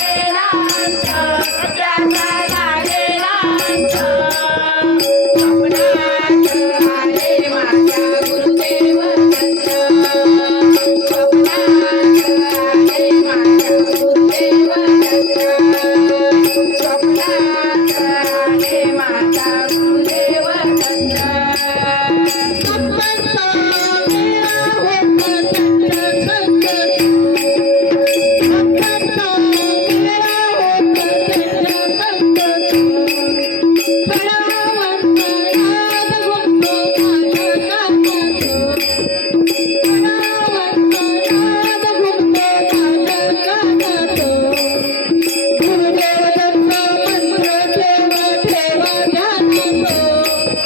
Hey,